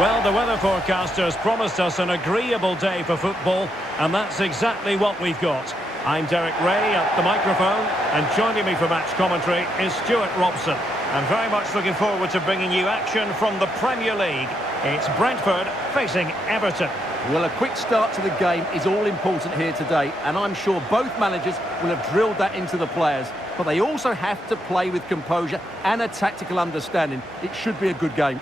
Well, the weather forecasters promised us an agreeable day for football, and that's exactly what we've got. I'm Derek Ray at the microphone, and joining me for match commentary is Stuart Robson. I'm very much looking forward to bringing you action from the Premier League. It's Brentford facing Everton. Well, a quick start to the game is all important here today, and I'm sure both managers will have drilled that into the players. But they also have to play with composure and a tactical understanding. It should be a good game.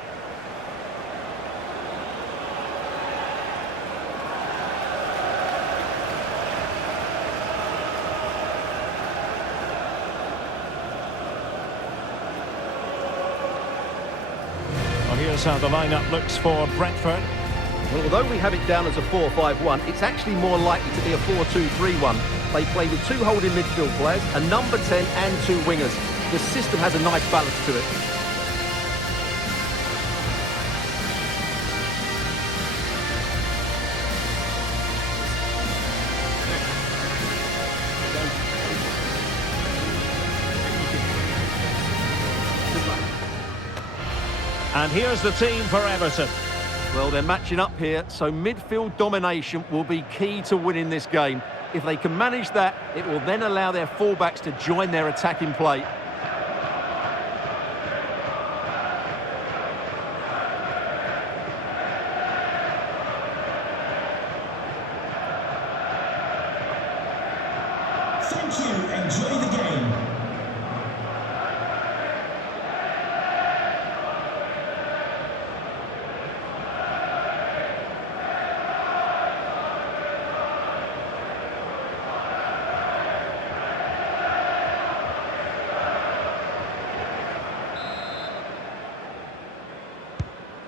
Here's how the lineup looks for Brentford. Well, although we have it down as a 4-5-1, it's actually more likely to be a 4-2-3-1. They play with two holding midfield players, a number 10 and two wingers. The system has a nice balance to it. And here's the team for Everton. Well, they're matching up here, so midfield domination will be key to winning this game. If they can manage that, it will then allow their fullbacks to join their attacking play. Thank you. Enjoy the game.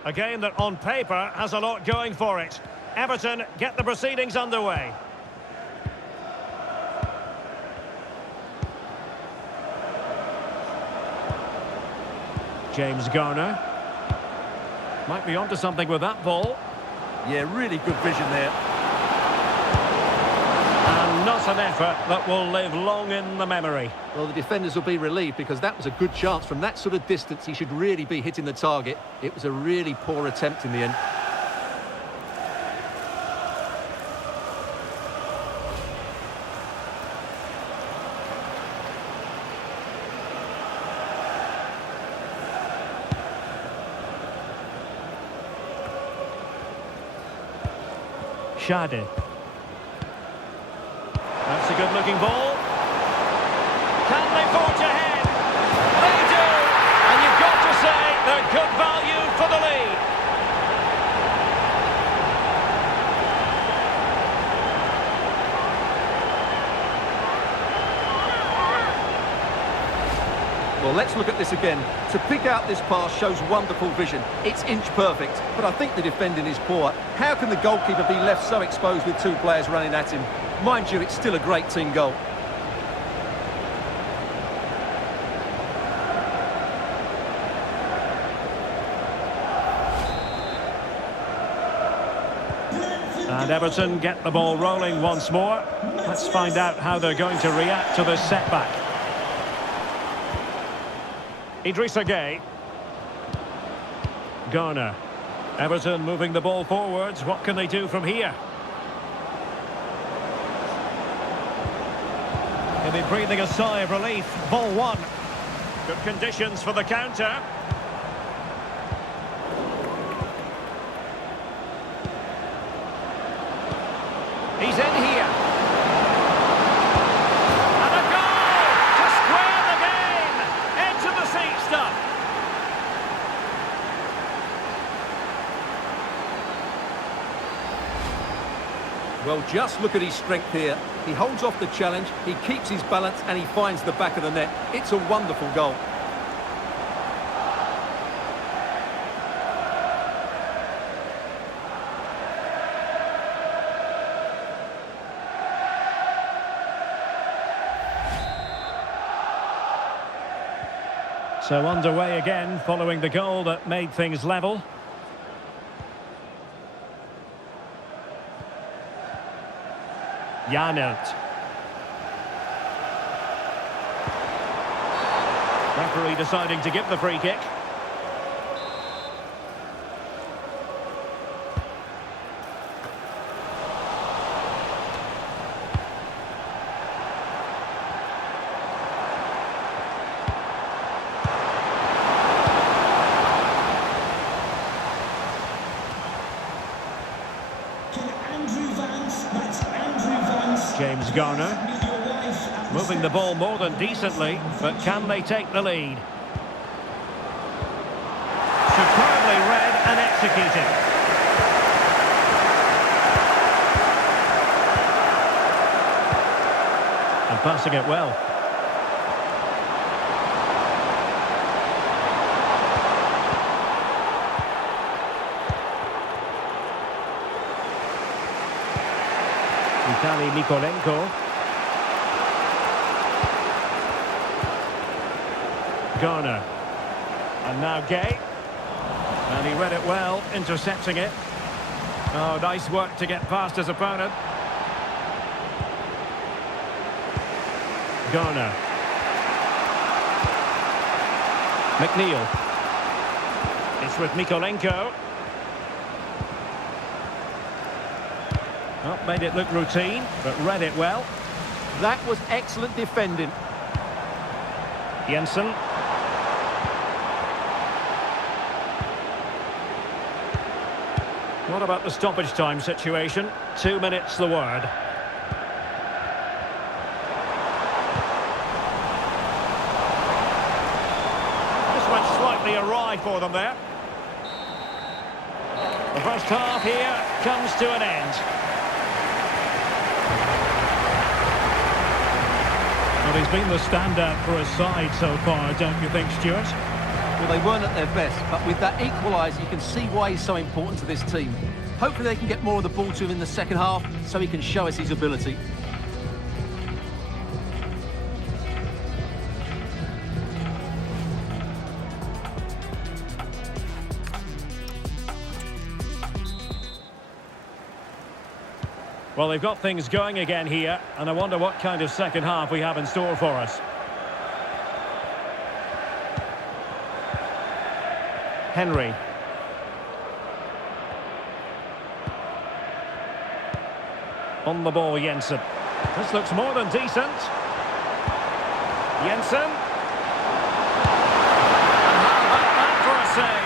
A game that on paper has a lot going for it. Everton get the proceedings underway. James Garner. Might be onto something with that ball. Yeah, really good vision there. And not an effort that will live long in the memory. Well, the defenders will be relieved because that was a good chance. From that sort of distance, he should really be hitting the target. It was a really poor attempt in the end. Shade. That's a good-looking ball. Can they forge ahead? They do! And you've got to say they're good value for the lead. Well, let's look at this again. To pick out this pass shows wonderful vision. It's inch perfect, but I think the defending is poor. How can the goalkeeper be left so exposed with two players running at him? Mind you, it's still a great team goal. And Everton get the ball rolling once more. Let's find out how they're going to react to this setback. Idrissa Gueye. Garner. Everton moving the ball forwards. What can they do from here? He'll be breathing a sigh of relief. Ball one. Good conditions for the counter. He's in here. And a goal to square the game. Edge of the seat stuff. Well, just look at his strength here. He holds off the challenge, he keeps his balance, and he finds the back of the net. It's a wonderful goal. So underway again, following the goal that made things level. Janelt. Referee deciding to give the free kick. James Garner. Moving the ball more than decently, but can they take the lead? Superbly read and executed. And passing it well. Vitaly Mykolenko. Garner. And now Gay. And he read it well, intercepting it. Oh, nice work to get past his opponent. Garner. McNeil. It's with Mykolenko. Oh, made it look routine, but read it well. That was excellent defending. Jensen. What about the stoppage time situation? 2 minutes the word. This went slightly awry for them there. The first half here comes to an end. Well, he's been the standout for his side so far, don't you think, Stuart? Well, they weren't at their best, but with that equaliser, you can see why he's so important to this team. Hopefully they can get more of the ball to him in the second half, so he can show us his ability. Well, they've got things going again here, and I wonder what kind of second half we have in store for us. Henry. On the ball, Jensen. This looks more than decent. Jensen. And how about that for a save?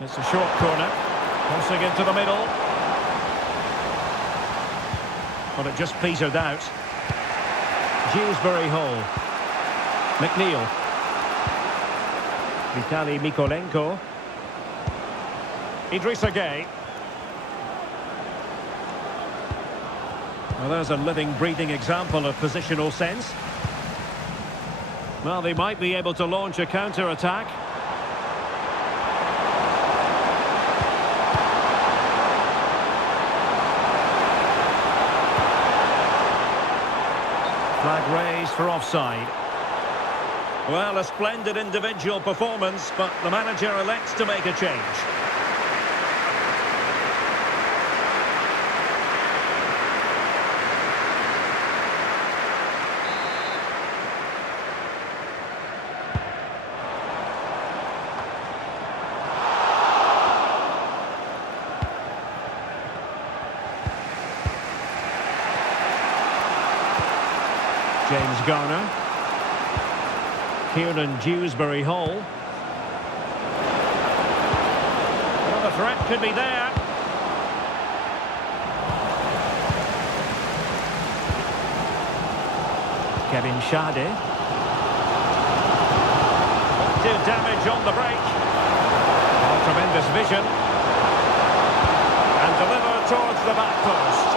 It's a short corner, crossing into the middle. But it just petered out. Dewsbury Hall. McNeil. Vitaly Mykolenko. Idrissa Gay. Well, there's a living, breathing example of positional sense. Well, they might be able to launch a counter-attack. Flag raised for offside. Well, a splendid individual performance, but the manager elects to make a change. James Garner. Kieran Dewsbury Hall. Well, the threat could be there. Kevin Schade. Do damage on the break. Oh, tremendous vision. And delivered towards the back post.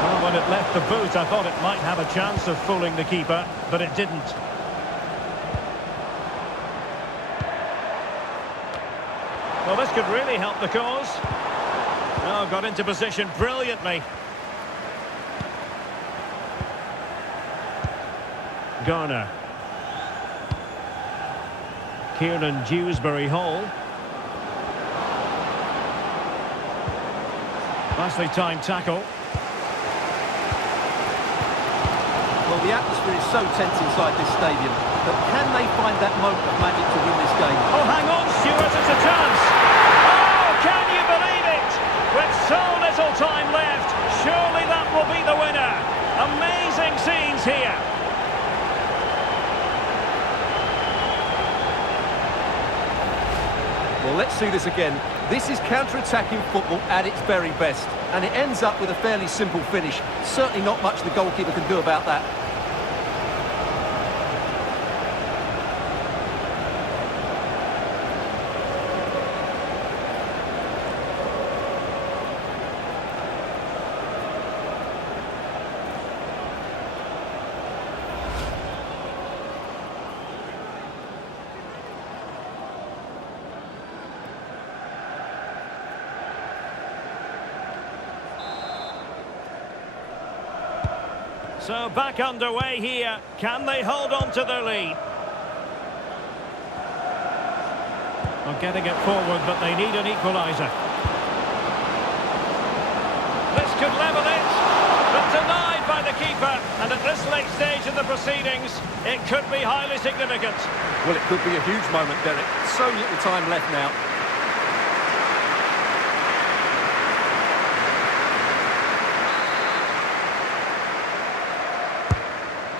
Well, when it left the boot, I thought it might have a chance of fooling the keeper, but it didn't. Well, this could really help the cause. Oh, got into position brilliantly. Garner. Kieran Dewsbury Hall. Nicely timed tackle. Well, the atmosphere is so tense inside this stadium, but can they find that moment of magic to win this game? Oh, hang on, Stuart, it's a chance. Oh, can you believe it? With so little time left, surely that will be the winner. Amazing scenes here. Well, let's see this again. This is counter-attacking football at its very best. And it ends up with a fairly simple finish. Certainly not much the goalkeeper can do about that. So back underway here. Can they hold on to their lead? Well, getting it forward, but they need an equaliser. This could level it, but denied by the keeper. And at this late stage in the proceedings, it could be highly significant. Well, it could be a huge moment, Derek. So little time left now.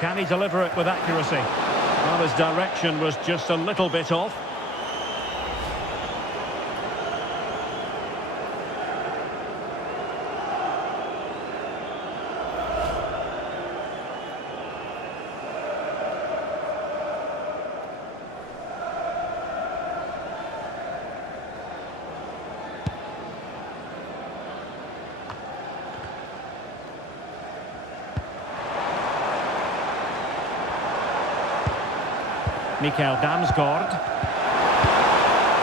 Can he deliver it with accuracy? Well, his direction was just a little bit off. Mikael Damsgaard.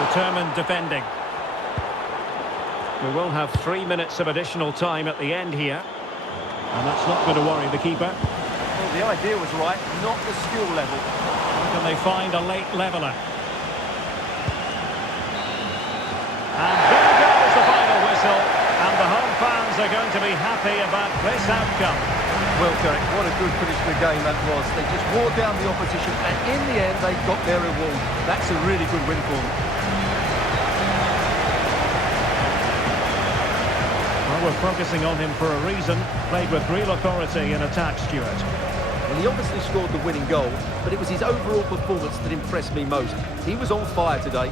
Determined defending. We will have 3 minutes of additional time at the end here. And that's not going to worry the keeper. Well, the idea was right, not the skill level. Can they find a late leveller? And there goes the final whistle. And the home fans are going to be happy about this outcome. Well, Derek, what a good finish to the game that was. They just wore down the opposition, and in the end, they got their reward. That's a really good win for them. Well, we're focusing on him for a reason. Played with real authority in attack, Stuart. Well, he obviously scored the winning goal, but it was his overall performance that impressed me most. He was on fire today.